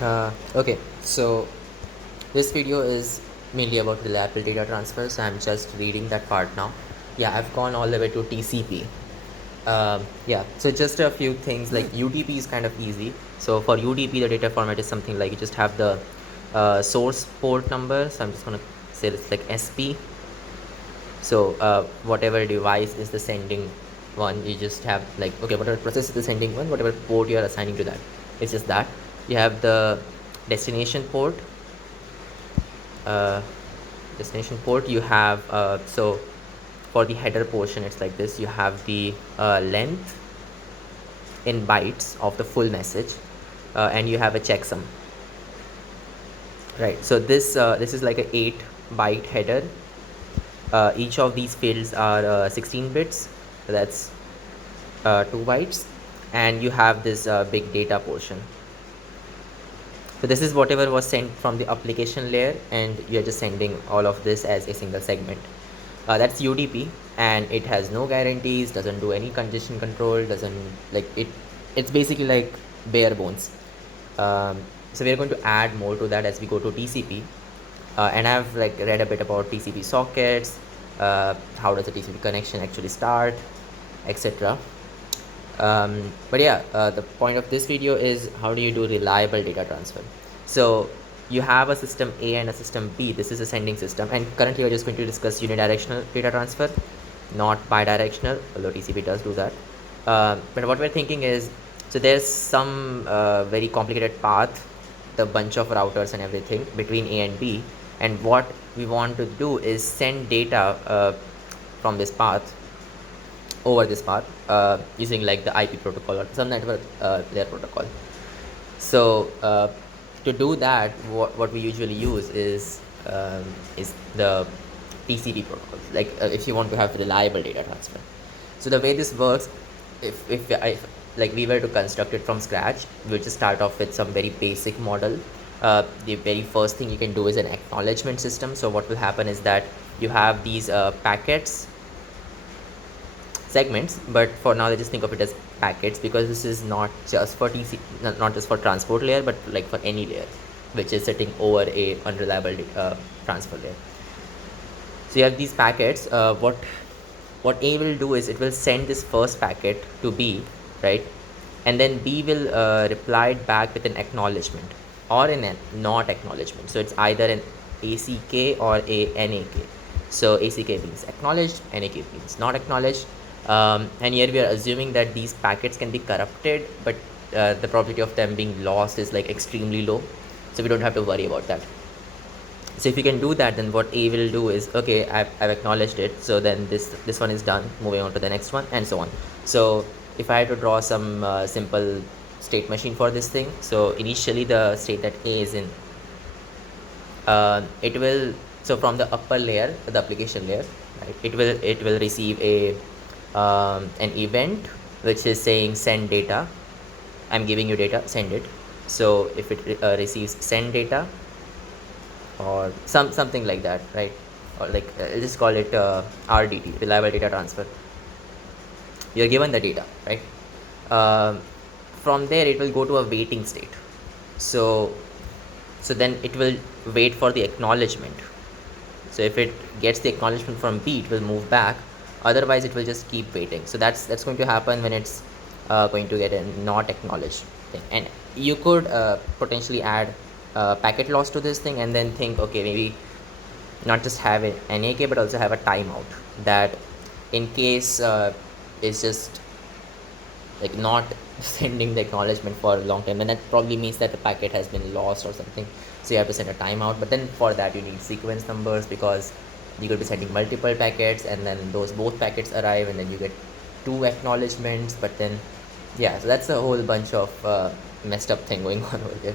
Okay, so this video is mainly about reliable data transfer, so I'm just reading that part now. Yeah, I've gone all the way to TCP. Yeah, so just a few things like UDP is kind of easy. So for UDP, the data format is something like you just have the source port number. So I'm just gonna say it's like SP. So whatever device is the sending one, you just have like, okay, whatever process is the sending one, whatever port you are assigning to that, it's just that. You have the destination port. uh, Destination port you have, so for the header portion it's like this. You have the length in bytes of the full message, and you have a checksum, right? So this is like a 8 byte header. Each of these fields are 16 bits, so that's 2 bytes. And you have this big data portion. So this is whatever was sent from the application layer, and you're just sending all of this as a single segment. That's UDP, and it has no guarantees, doesn't do any congestion control, doesn't like it. It's basically like bare bones. So we're going to add more to that as we go to TCP. And I've like read a bit about TCP sockets, how does a TCP connection actually start, etc. But yeah, the point of this video is how do you do reliable data transfer. So you have a system A and a system B. This is a sending system, and currently we're just going to discuss unidirectional data transfer, not bidirectional, although TCP does do that. But what we're thinking is, so there's some very complicated path, the bunch of routers and everything between A and B, and what we want to do is send data from this path over this path, using like the IP protocol or some network layer protocol. So to do that, what we usually use is the TCP protocol. Like if you want to have reliable data transfer. So the way this works, if like we were to construct it from scratch, we'll just start off with some very basic model. The very first thing you can do is an acknowledgement system. So what will happen is that you have these packets, segments, but for now they just think of it as packets, because this is not just for not just for transport layer, but like for any layer which is sitting over a unreliable transfer layer. So you have these packets. What A will do is it will send this first packet to B, right? And then B will reply it back with an acknowledgement or an not acknowledgement. So it's either an ACK or a NAK. So ACK means acknowledged, NAK means not acknowledged. And here we are assuming that these packets can be corrupted, but the probability of them being lost is like extremely low. So we don't have to worry about that. So if you can do that, then what A will do is, okay, I've acknowledged it, so then this one is done, moving on to the next one, and so on. So if I had to draw some simple state machine for this thing, so initially the state that A is in, it will, so from the upper layer, the application layer, right, it will receive a an event which is saying send data. I'm giving you data, send it. So if it receives send data, or something like that, right? Or like I'll just call it RDT, reliable data transfer. You're given the data, right? From there it will go to a waiting state. So then it will wait for the acknowledgement. So if it gets the acknowledgement from B, it will move back. Otherwise it will just keep waiting. So that's going to happen when it's going to get a not acknowledged thing. And you could potentially add packet loss to this thing, and then think, okay, maybe not just have an NAK but also have a timeout, that in case it's just like not sending the acknowledgement for a long time, and that probably means that the packet has been lost or something. So you have to send a timeout, but then for that you need sequence numbers, because you could be sending multiple packets, and then those both packets arrive, and then you get 2 acknowledgements. But then yeah, so that's a whole bunch of messed up thing going on over here.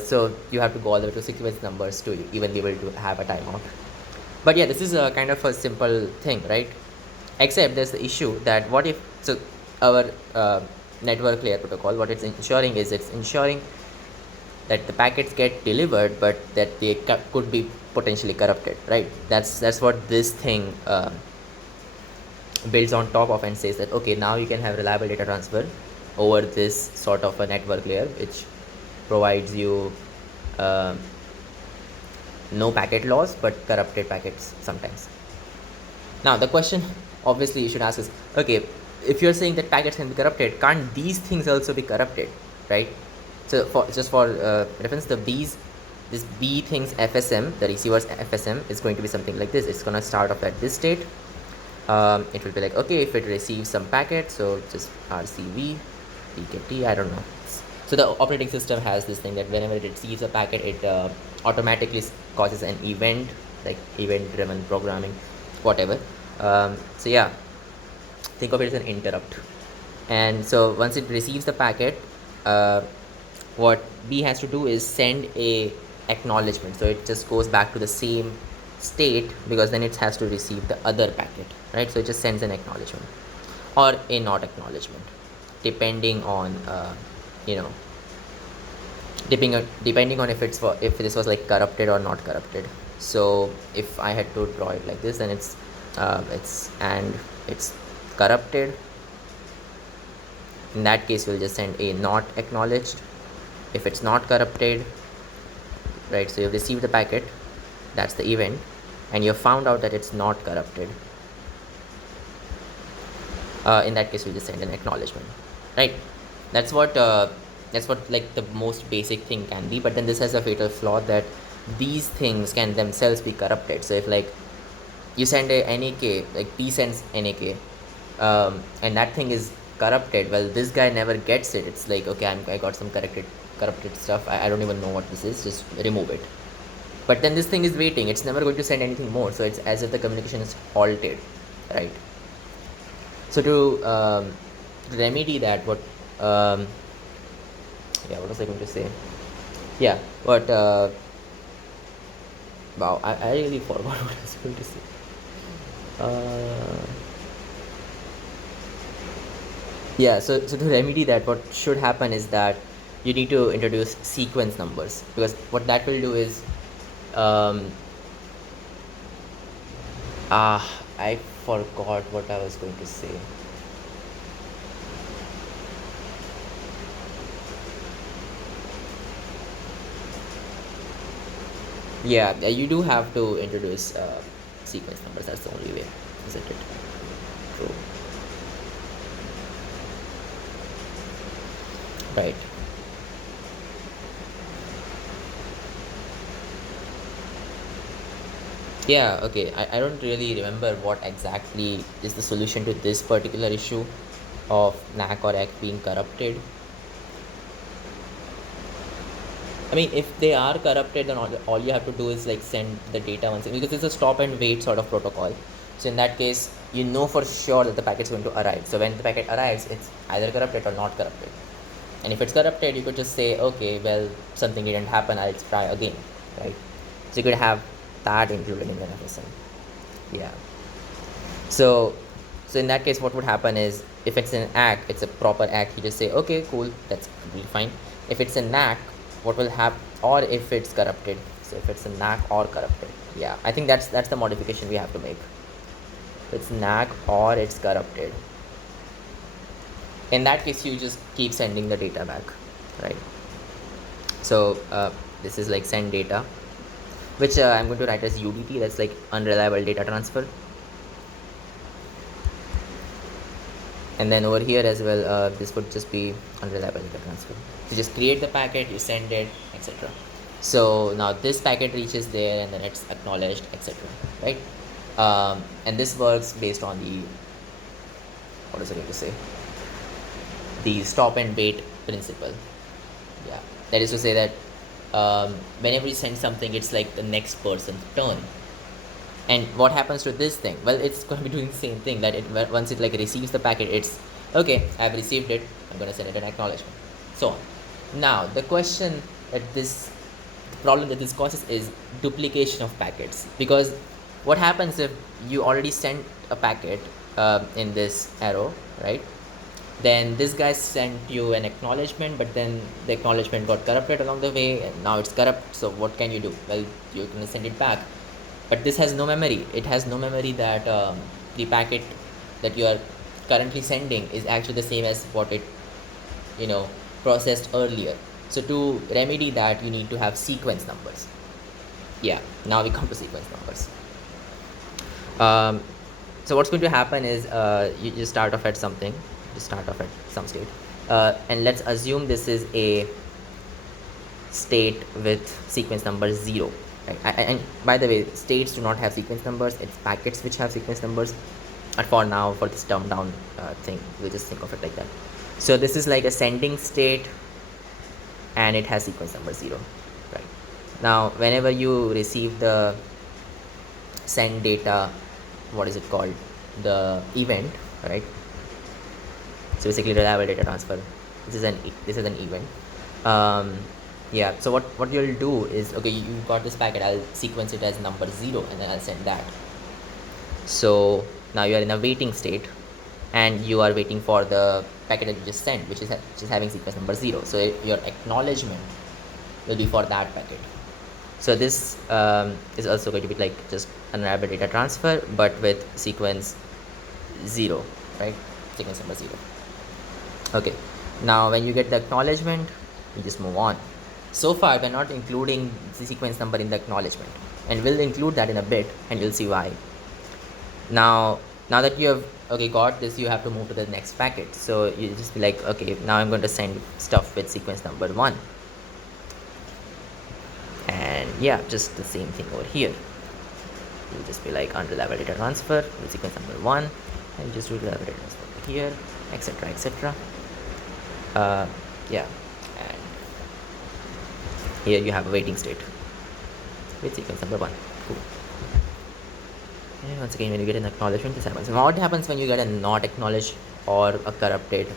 So you have to go all the way to sequence numbers to even be able to have a timeout. But yeah, this is a kind of a simple thing, right? Except there's the issue that what if, so our network layer protocol, what it's ensuring is it's ensuring that the packets get delivered, but that they could be potentially corrupted, right? That's what this thing builds on top of, and says that, okay, now you can have reliable data transfer over this sort of a network layer, which provides you uh, no packet loss but corrupted packets sometimes. Now the question obviously you should ask is, okay, if you're saying that packets can be corrupted, can't these things also be corrupted, right? So for just for reference, this B things FSM, the receiver's FSM is going to be something like this. It's gonna start off at this state. It will be like, okay, if it receives some packet, so just RCV, PKT, I don't know. So the operating system has this thing that whenever it receives a packet, it automatically causes an event, like event-driven programming, whatever. So yeah, think of it as an interrupt. And so once it receives the packet, what B has to do is send a acknowledgement. So it just goes back to the same state because then it has to receive the other packet, right? So it just sends an acknowledgement or a not acknowledgement, depending on you know depending on if this was like corrupted or not corrupted. So if I had to draw it like this, then it's corrupted. In that case, we'll just send a not acknowledged. If it's not corrupted, right, so you've received the packet, that's the event, and you've found out that it's not corrupted. In that case, we'll just send an acknowledgement, right? That's what like the most basic thing can be. But then this has a fatal flaw that these things can themselves be corrupted. So if like you send a NAK, like P sends NAK, and that thing is corrupted, well, this guy never gets it. It's like, okay, I got some corrupted stuff. I don't even know what this is. Just remove it. But then this thing is waiting. It's never going to send anything more. So it's as if the communication is halted, right? So to remedy that, what was I going to say? Yeah, but wow, I really forgot what I was going to say. Yeah, so to remedy that, what should happen is that you need to introduce sequence numbers, because what that will do is I forgot what I was going to say. Yeah, you do have to introduce sequence numbers. That's the only way, isn't it? True. Right. Yeah, okay. I don't really remember what exactly is the solution to this particular issue of NAC or ACK being corrupted. I mean, if they are corrupted, then all you have to do is like send the data once, because it's a stop and wait sort of protocol. So in that case, you know for sure that the packet is going to arrive. So when the packet arrives, it's either corrupted or not corrupted. And if it's corrupted, you could just say, okay, well, something didn't happen, I'll try again, right? So you could have that included in the FSM. Yeah. So in that case, what would happen is, if it's an ACK, it's a proper ACK, you just say, okay, cool, that's completely fine. If it's a NAC, what will happen, or if it's corrupted, so if it's a NAC or corrupted, yeah, I think that's the modification we have to make. It's NAC or it's corrupted. In that case, you just keep sending the data back, right? So this is like send data, which I'm going to write as UDT. That's like unreliable data transfer. And then over here as well, this would just be unreliable data transfer. So just create the packet, you send it, etc. So now this packet reaches there, and then it's acknowledged, etc. Right? And this works based on the, what is it going to say? The stop and wait principle. Yeah, that is to say that whenever you send something, it's like the next person's turn. And what happens to this thing? Well, it's going to be doing the same thing, that once it like receives the packet, it's okay, I've received it, I'm going to send it an acknowledgement, so on. Now the question that the problem that this causes is duplication of packets, because what happens if you already sent a packet in this arrow, right? Then this guy sent you an acknowledgement, but then the acknowledgement got corrupted along the way, and now it's corrupt. So what can you do? Well, you're going to send it back, but this has no memory. It has no memory that the packet that you are currently sending is actually the same as what it processed earlier. So to remedy that, you need to have sequence numbers. Yeah, now we come to sequence numbers. Um, so what's going to happen is you just start off at something, just start off at some state, and let's assume this is a state with sequence number 0. Right? And by the way, states do not have sequence numbers, it's packets which have sequence numbers. But for now, for this term down thing, we'll just think of it like that. So this is like a sending state, and it has sequence number 0. Right? Now whenever you receive the send data, what is it called, the event, right? So basically reliable data transfer, this is an event. Yeah, so what you'll do is, okay, you got this packet, I'll sequence it as number 0 and then I'll send that. So now you are in a waiting state, and you are waiting for the packet that you just sent, which is having sequence number 0. So your acknowledgement will be for that packet. So this is also going to be like just unreliable data transfer, but with sequence 0, right? Sequence number 0. Okay, now when you get the acknowledgement, you just move on. So far we're not including the sequence number in the acknowledgement, and we'll include that in a bit, and you'll see why. Now that you have got this, you have to move to the next packet. So you just be like, okay, now I'm going to send stuff with sequence number 1, and yeah, just the same thing over here. You'll just be like unreliable data transfer with sequence number 1, and you just do reliable data transfer here, etc, etc. Yeah, and here you have a waiting state with sequence number 1. Cool. And once again, when you get an acknowledgement, this happens. Now what happens when you get a not acknowledged or a corrupted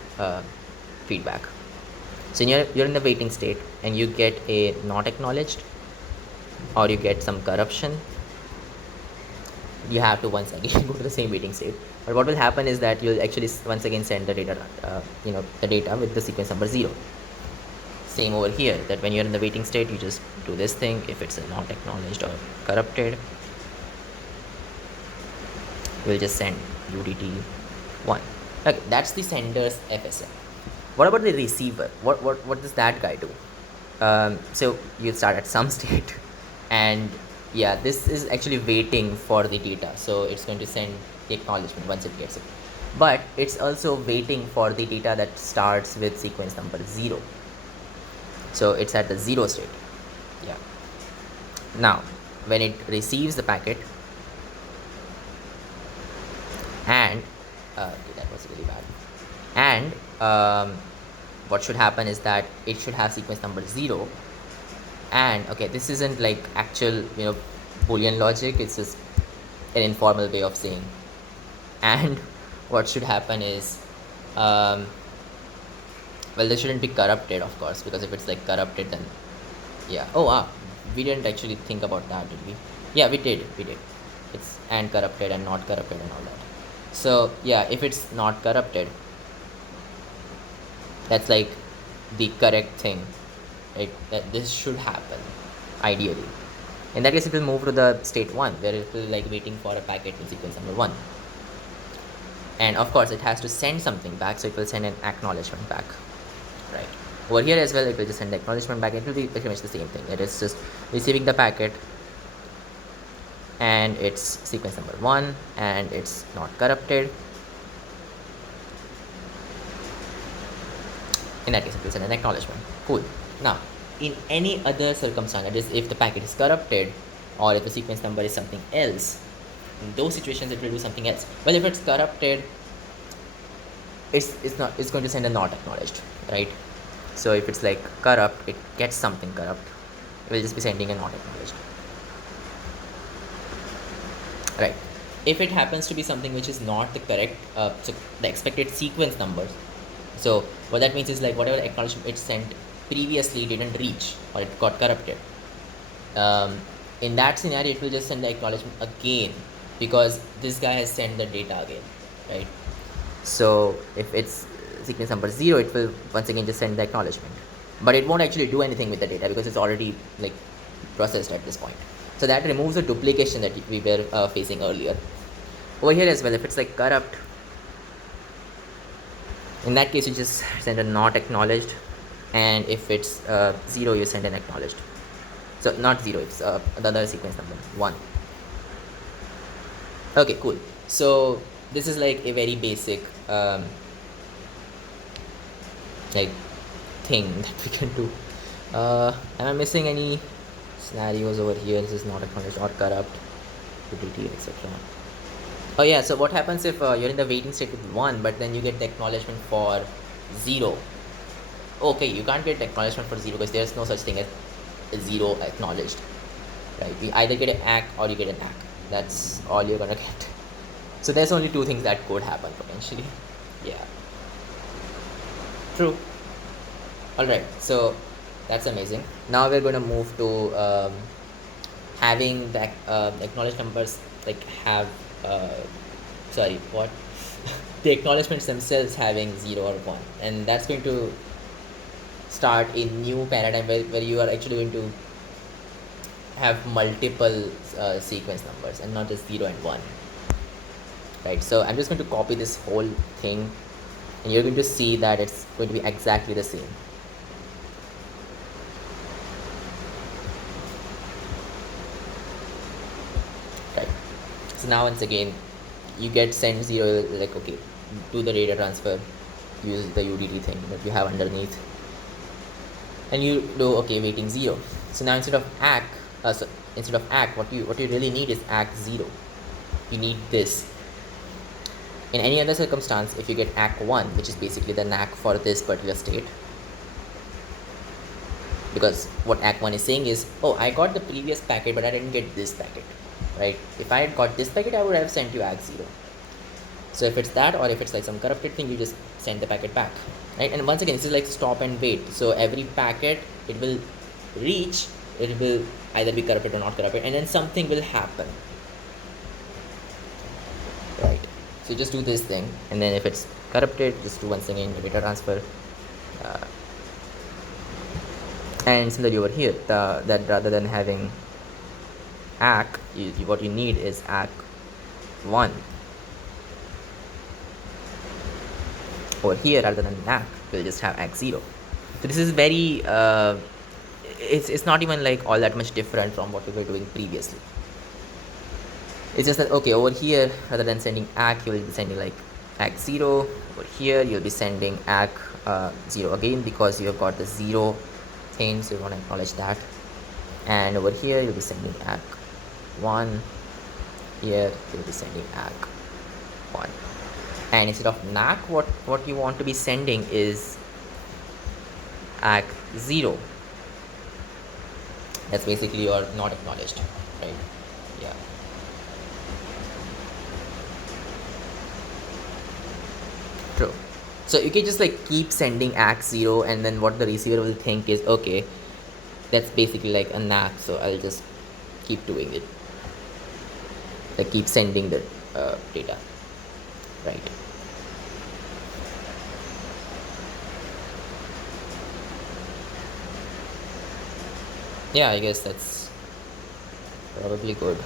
feedback? So you're in the waiting state, and you get a not acknowledged, or you get some corruption. You have to once again go to the same waiting state. But what will happen is that you'll actually once again send the data, the data with the sequence number 0. Same over here, that when you're in the waiting state, you just do this thing. If it's not acknowledged or corrupted, we'll just send UDT1. Okay, that's the sender's FSM. What about the receiver? What does that guy do? So you start at some state, and yeah, this is actually waiting for the data. So it's going to send the acknowledgement once it gets it. But it's also waiting for the data that starts with sequence number 0. So it's at the 0 state. Yeah. Now, when it receives the packet, and that was really bad. And what should happen is that it should have sequence number 0. And okay, this isn't like actual Boolean logic, it's just an informal way of saying. And what should happen is, well, this shouldn't be corrupted, of course, because if it's like corrupted, then yeah. We didn't actually think about that, did we? Yeah, we did. It's and corrupted and not corrupted and all that. So yeah, if it's not corrupted, that's like the correct thing, right? That this should happen ideally. In that case, it will move to the state 1, where it will like waiting for a packet in sequence number 1. And of course, it has to send something back, so it will send an acknowledgement back, right? Over here as well, it will just send the acknowledgement back. It will be pretty much the same thing. It is just receiving the packet, and it's sequence number 1, and it's not corrupted. In that case, it will send an acknowledgement. Cool. Now, in any other circumstance, that is, if the packet is corrupted, or if the sequence number is something else, in those situations it will do something else. Well, if it's corrupted, it's going to send a not acknowledged, right? So if it's like corrupt, it gets something corrupt, it will just be sending a not acknowledged, right? If it happens to be something which is not the correct, so the expected sequence numbers, so what that means is like whatever acknowledgement it sent previously didn't reach, or it got corrupted, in that scenario it will just send the acknowledgement again, because this guy has sent the data again, right? So if it's sequence number 0, it will once again just send the acknowledgement, but it won't actually do anything with the data because it's already like processed at this point. So that removes the duplication that we were facing earlier. Over here as well, if it's like corrupt, in that case you just send a not acknowledged, and if it's 0, you send an acknowledged. So not 0, it's the other sequence number 1. Okay, cool. So this is like a very basic like thing that we can do. Am I missing any scenarios over here? This is not acknowledged or corrupt, utility, etc. Oh yeah, so what happens if you're in the waiting state with 1, but then you get the acknowledgement for 0? Okay, you can't get acknowledgement for 0 because there's no such thing as a 0 acknowledged, right? You either get an ACK or you get an ACK. That's all you're gonna get. So there's only two things that could happen potentially. Yeah. True. Alright, so that's amazing. Now we're going to move to having the acknowledged numbers like have sorry, what? The acknowledgements themselves having 0 or 1, and that's going to start a new paradigm where you are actually going to have multiple sequence numbers and not just 0 and 1, right? So I'm just going to copy this whole thing, and you're going to see that it's going to be exactly the same. Right, so now once again you get send 0, like okay, do the data transfer, use the UDT thing that you have underneath, and you do okay waiting 0. So now instead of ACK, what you really need is ACK 0. You need this. In any other circumstance, if you get ACK 1, which is basically the NAC for this particular state, because what ACK 1 is saying is, oh, I got the previous packet but I didn't get this packet, right? If I had got this packet, I would have sent you ACK 0. So if it's that, or if it's like some corrupted thing, you just send the packet back, right? And once again, this is like stop and wait. So every packet it will reach, it will either be corrupted or not corrupted, and then something will happen, right? So just do this thing, and then if it's corrupted, just do once again the data transfer. And similarly over here, that rather than having ACK, what you need is ACK 1. Over here, rather than ACK, we'll just have ACK 0. So this is very, it's not even like all that much different from what we were doing previously. It's just that, okay, over here, rather than sending ACK, you'll be sending like ACK 0. Over here, you'll be sending ACK 0 again, because you have got the 0 thing, so you want to acknowledge that. And over here, you'll be sending ACK 1. Here, you'll be sending ACK 1. And instead of NAC, what you want to be sending is ACK 0. That's basically your not acknowledged, right? Yeah. True. So you can just like keep sending ACK 0, and then what the receiver will think is, okay, that's basically like a NAC, so I'll just keep doing it. Like keep sending the data, right? Yeah, I guess that's probably good.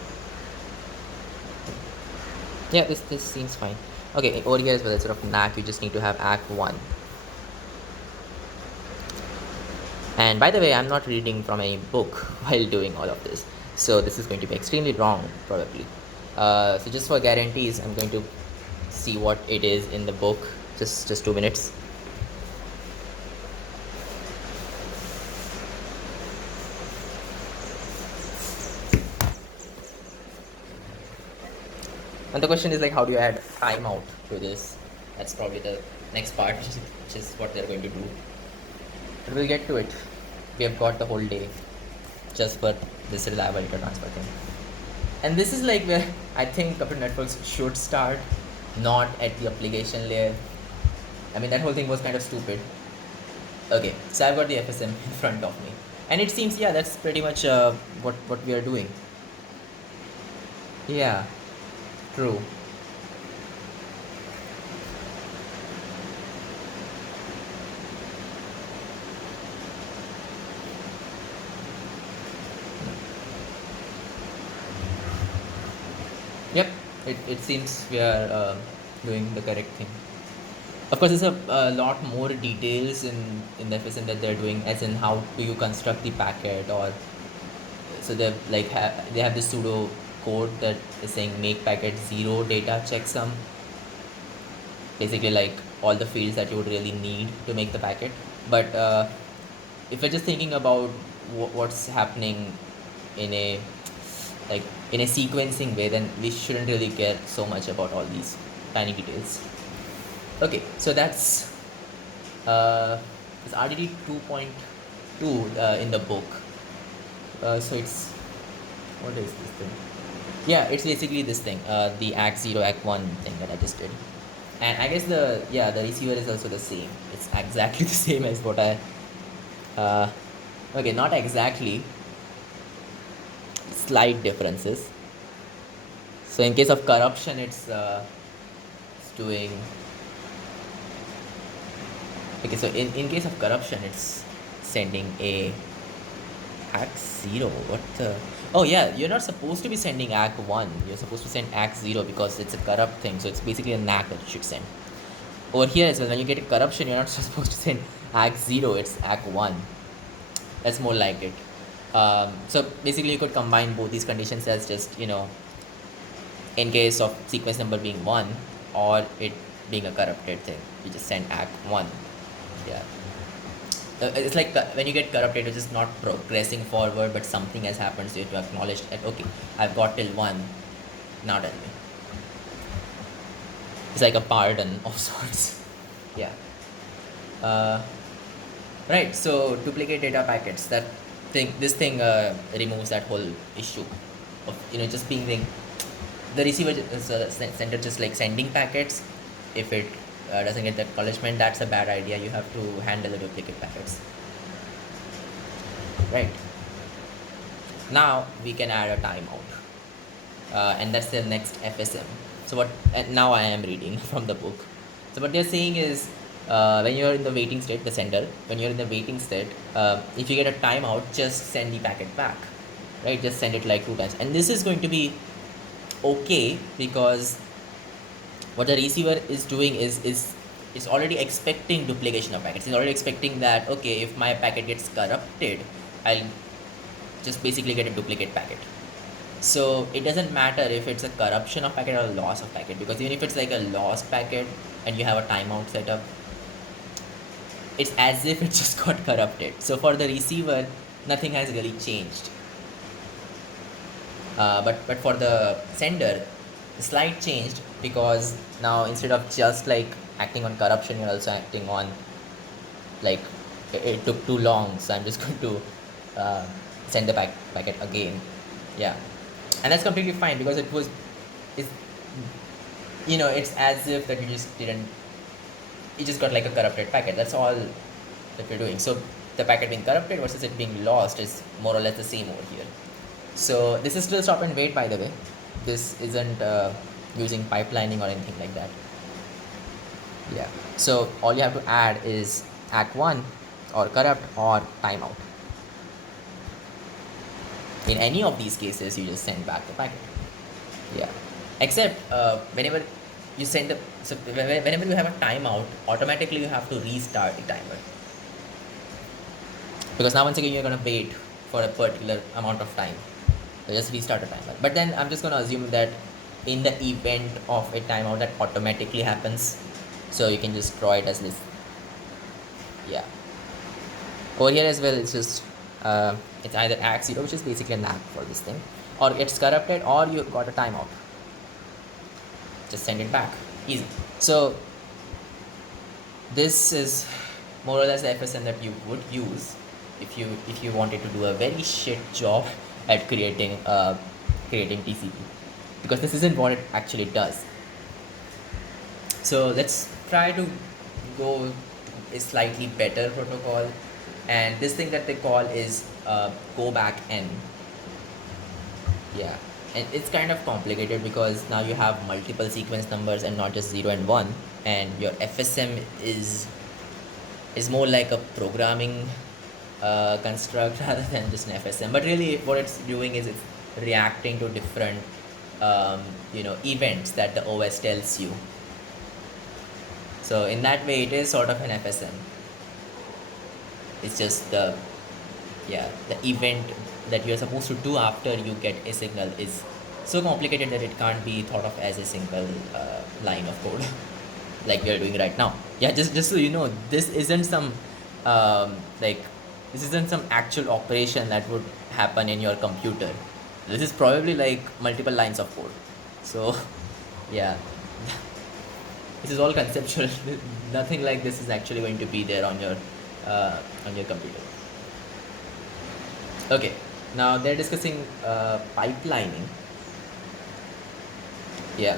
Yeah, this seems fine. Okay, over here as well, instead of NAC, you just need to have ACK 1. And by the way, I'm not reading from any book while doing all of this, so this is going to be extremely wrong probably. So just for guarantees, I'm going to see what it is in the book. Just 2 minutes. And the question is like, how do you add timeout to this? That's probably the next part, which is what they're going to do. But we'll get to it. We have got the whole day just for this reliable data transfer thing. And this is like where I think computer networks should start, not at the application layer. I mean, that whole thing was kind of stupid. Okay, so I've got the FSM in front of me. And it seems, yeah, that's pretty much what we are doing. Yeah, true. Yep, it seems we are doing the correct thing. Of course, there's a lot more details in the FSM that they're doing, as in how do you construct the packet, or so they like they have this pseudo code that is saying make packet 0 data checksum, basically like all the fields that you would really need to make the packet. But if we're just thinking about what's happening in a like in a sequencing way, then we shouldn't really care so much about all these tiny details. Okay, so that's it's RDD 2.2 in the book. So it's, what is this thing? Yeah, it's basically this thing, the Act 0, Act 1 thing that I just did. And I guess the receiver is also the same. It's exactly the same as what I, okay, not exactly, slight differences. So in case of corruption, it's doing, okay, so in case of corruption, it's sending a Act 0. What the? Oh yeah, you're not supposed to be sending Act 1. You're supposed to send Act 0 because it's a corrupt thing. So it's basically a knack that you should send. Over here as well, when you get a corruption, you're not supposed to send Act 0, it's Act 1. That's more like it. So basically you could combine both these conditions as just, in case of sequence number being 1 or it being a corrupted thing, you just send Act 1. Yeah. It's like when you get corrupted, it's just not progressing forward, but something has happened, so you have to acknowledge that, okay, I've got till 1, now tell me. It's like a pardon of sorts. Yeah. Right, so duplicate data packets, this thing removes that whole issue of just being the receiver center just like sending packets. If it doesn't get the acknowledgement, that's a bad idea. You have to handle the duplicate packets. Right, now we can add a timeout, and that's the next FSM. So and now I am reading from the book. So what they're saying is, when you're in the waiting state, the sender, when you're in the waiting state, if you get a timeout, just send the packet back, right? Just send it like 2 times, and this is going to be okay, because what the receiver is doing is it's already expecting duplication of packets. It's already expecting that, okay, if my packet gets corrupted, I'll just basically get a duplicate packet. So it doesn't matter if it's a corruption of packet or a loss of packet, because even if it's like a lost packet and you have a timeout setup, it's as if it just got corrupted. So for the receiver, nothing has really changed. But for the sender, the slide changed, because now instead of just like acting on corruption, you're also acting on like it took too long, so I'm just going to send the packet again. Yeah, and that's completely fine, because it's it's as if that you just got like a corrupted packet. That's all that we're doing. So the packet being corrupted versus it being lost is more or less the same over here. So this is still stop and wait, by the way. This isn't using pipelining or anything like that. Yeah. So all you have to add is Act 1 or corrupt or timeout. In any of these cases, you just send back the packet. Yeah. Except whenever you whenever you have a timeout, automatically you have to restart the timer. Because now once again you're going to wait for a particular amount of time. So just restart the timer. But then I'm just going to assume that in the event of a timeout, that automatically happens. So you can just draw it as this. Yeah. Over here as well, it's just it's either Act 0, which is basically a nap for this thing, or it's corrupted, or you got a timeout. Just send it back. Easy. So this is more or less the FSM that you would use if you wanted to do a very shit job at creating TCP, because this isn't what it actually does. So let's try to go a slightly better protocol, and this thing that they call is go back N. Yeah, and it's kind of complicated, because now you have multiple sequence numbers and not just 0 and 1, and your FSM is more like a programming construct rather than just an FSM. But really what it's doing is it's reacting to different events that the OS tells you. So in that way, it is sort of an FSM. It's just the event that you're supposed to do after you get a signal is so complicated that it can't be thought of as a single line of code like we are doing right now. Yeah, just so you know, this isn't some um, like this isn't some actual operation that would happen in your computer. This is probably like multiple lines of code. So yeah, this is all conceptual. Nothing like this is actually going to be there on your computer. Okay, now they're discussing pipelining. Yeah.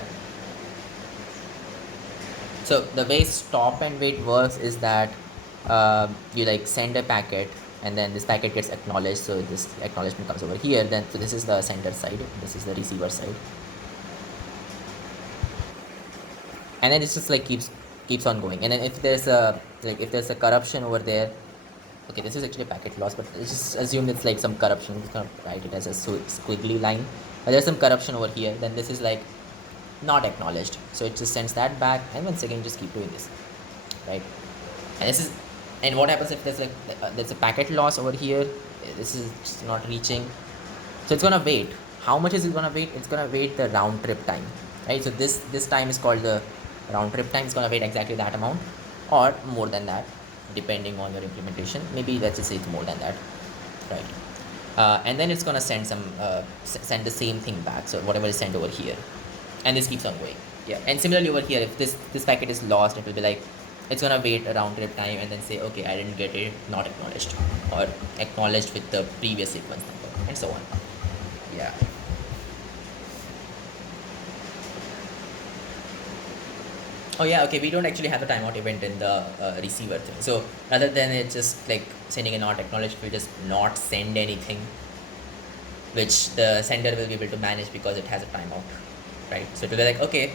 So the way stop and wait works is that you like send a packet, and then this packet gets acknowledged. So this acknowledgement comes over here. Then so this is the sender side. This is the receiver side. And then it just like keeps on going. And then if there's a corruption over there, okay, this is actually a packet loss, but let's just assume it's like some corruption. I'm just gonna write it as a squiggly line. But there's some corruption over here. Then this is like not acknowledged, so it just sends that back, and once again just keep doing this, right? And this is, and what happens if there's a packet loss over here? This is just not reaching, so it's gonna wait. How much is it gonna wait? It's gonna wait the round trip time, right? So this time is called the round trip time. It's gonna wait exactly that amount or more than that, depending on your implementation. Maybe let's just say it's more than that, right? And then it's gonna send the same thing back, so whatever is sent over here, and this keeps on going. Yeah, and similarly over here, if this packet is lost, it will be like it's gonna wait a round trip time and then say, okay, I didn't get it, not acknowledged, or acknowledged with the previous sequence number, and so on. Yeah. Oh yeah, okay, we don't actually have the timeout event in the receiver thing. So rather than it just like sending a not acknowledged, we'll just not send anything, which the sender will be able to manage because it has a timeout, right? So it will be like, okay,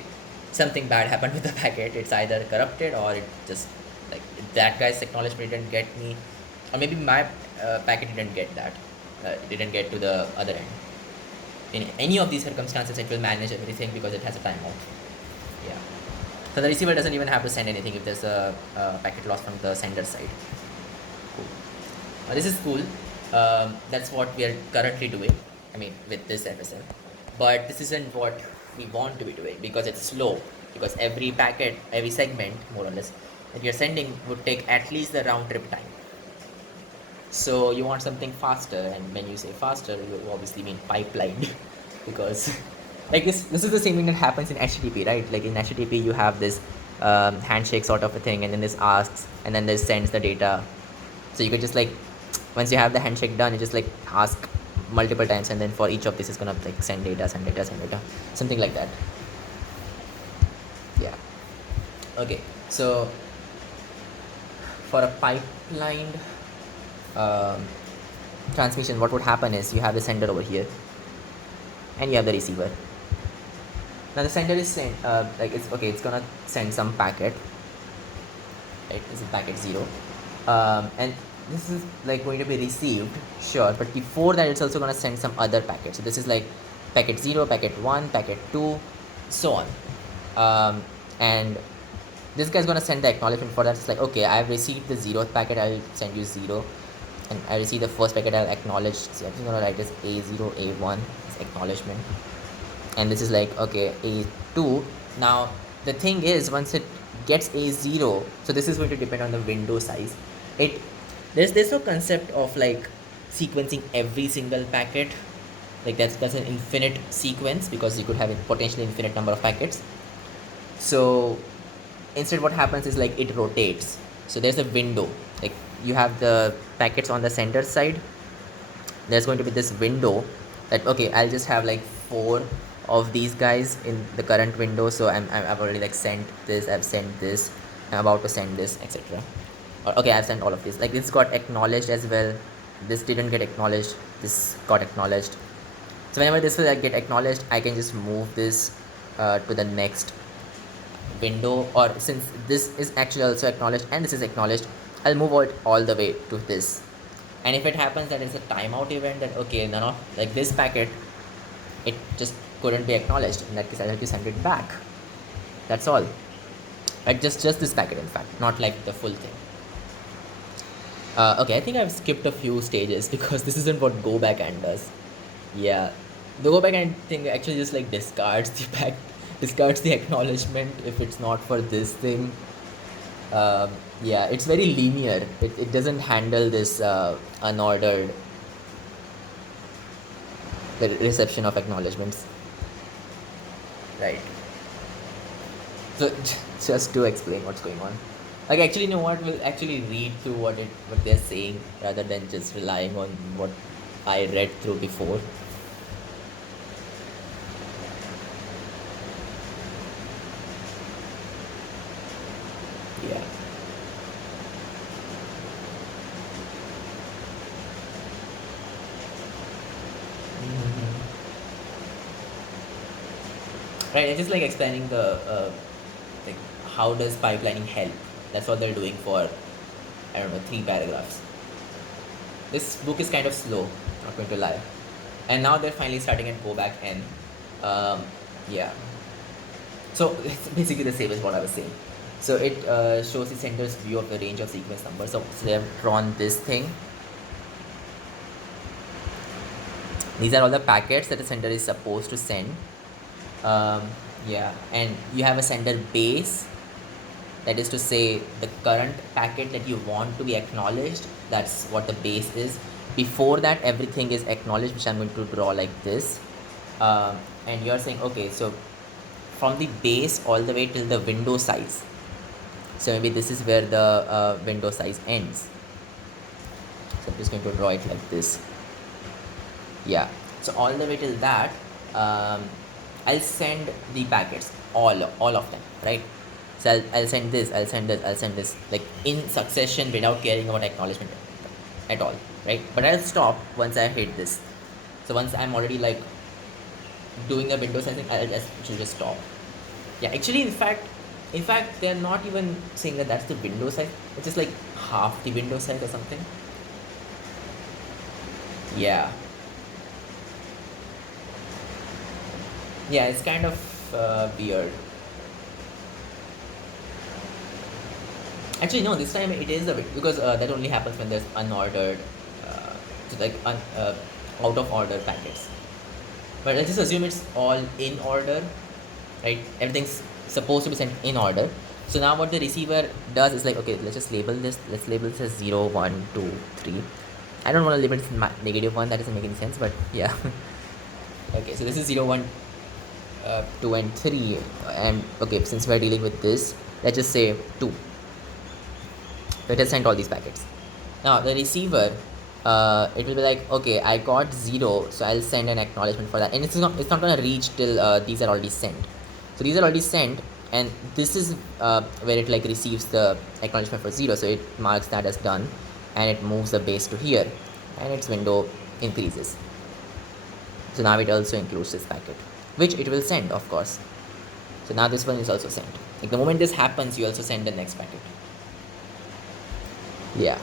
something bad happened with the packet. It's either corrupted or it just like that guy's acknowledgement didn't get me, or maybe my packet didn't get that, didn't get to the other end. In any of these circumstances, it will manage everything because it has a timeout. Yeah. So the receiver doesn't even have to send anything if there's a packet loss from the sender side. Cool. This is cool. That's what we are currently doing. I mean, with this FSM. But this isn't what we want to be doing because it's slow. Because every packet, every segment, more or less, that you're sending would take at least the round trip time. So you want something faster, and when you say faster, you obviously mean pipeline, because like this is the same thing that happens in HTTP, right? Like in HTTP, you have this handshake sort of a thing, and then this asks, and then this sends the data. So you could just like once you have the handshake done, you just like ask multiple times, and then for each of this, it's gonna like send data, something like that. Yeah. Okay. So for a pipelined um, transmission, what would happen is you have the sender over here, and you have the receiver. Now the sender is sent like it's okay. It's gonna send some packet. Right, this is packet 0, and this is like going to be received, sure. But before that, it's also gonna send some other packet. So this is like packet 0, packet 1, packet 2, so on. And this guy's gonna send the acknowledgement for that. It's like, okay, I've received the 0th packet. I'll send you 0. And I receive the first packet, I'll acknowledge. So I'm just gonna write this A0, A1, this acknowledgement. And this is like, okay, A2. Now the thing is, once it gets A0, so this is going to depend on the window size. There's no concept of like sequencing every single packet. Like that's an infinite sequence, because you could have a potentially infinite number of packets. So instead what happens is like it rotates. So there's a window, like you have the packets on the sender side. There's going to be this window that, okay, I'll just have like 4 of these guys in the current window. So I've already like sent this, I've sent this, I'm about to send this, etc. Or okay, I've sent all of this. Like this got acknowledged as well, this didn't get acknowledged, this got acknowledged. So whenever this will like get acknowledged, I can just move this to the next window, or since this is actually also acknowledged and this is acknowledged, I'll move it all the way to this. And if it happens that it's a timeout event, that okay, none of like this packet, it just couldn't be acknowledged, in that case I have to send it back. That's all. Right, just this packet, in fact, not like the full thing. Okay, I think I've skipped a few stages because this isn't what go backend does. Yeah, the go backend thing actually just like discards the discards the acknowledgement if it's not for this thing. Yeah, it's very linear. It doesn't handle this unordered the reception of acknowledgements. Right. So just to explain what's going on. Like actually, you know what? We'll actually read through what they're saying rather than just relying on what I read through before. Yeah. Mhm. Right. It's just like explaining the like how does pipelining help. That's what they're doing for I don't know 3 paragraphs. This book is kind of slow. Not going to lie. And now they're finally starting at go back n. Yeah. So it's basically the same as what I was saying. So it shows the sender's view of the range of sequence numbers. So they have drawn this thing. These are all the packets that the sender is supposed to send. Yeah, and you have a sender base, that is to say the current packet that you want to be acknowledged. That's what the base is. Before that, everything is acknowledged, which I'm going to draw like this. And you're saying, okay, so from the base all the way till the window size. So maybe this is where the window size ends. So I'm just going to draw it like this. Yeah, so all the way till that, um, I'll send the packets, all of them, right? So I'll send this, I'll send this, I'll send this, like in succession without caring about acknowledgement at all, right? But I'll stop once I hit this. So once I'm already like doing the window sizing, it should just stop. Yeah, actually, in fact, they're not even saying that that's the window size. It's just like half the window size or something. Yeah, yeah, it's kind of weird. Actually, no, this time it is a bit because that only happens when there's unordered, so like out of order packets. But let's just assume it's all in order, right? Everything's supposed to be sent in order. So now what the receiver does is like, okay, let's just label this. Let's label this as 0, 1, 2, 3. I don't want to label it as -1. That doesn't make any sense. But yeah. Okay, so this is 0, 1, 2, and 3. And okay, since we're dealing with this, let's just say 2. Let us send all these packets. Now the receiver, it will be like, okay, I got 0, so I'll send an acknowledgement for that, and it's not gonna reach till these are already sent. So these are already sent, and this is where it like receives the acknowledgement for 0, so it marks that as done, and it moves the base to here, and its window increases. So now it also includes this packet, which it will send, of course. So now this one is also sent. Like the moment this happens, you also send the next packet. Yeah.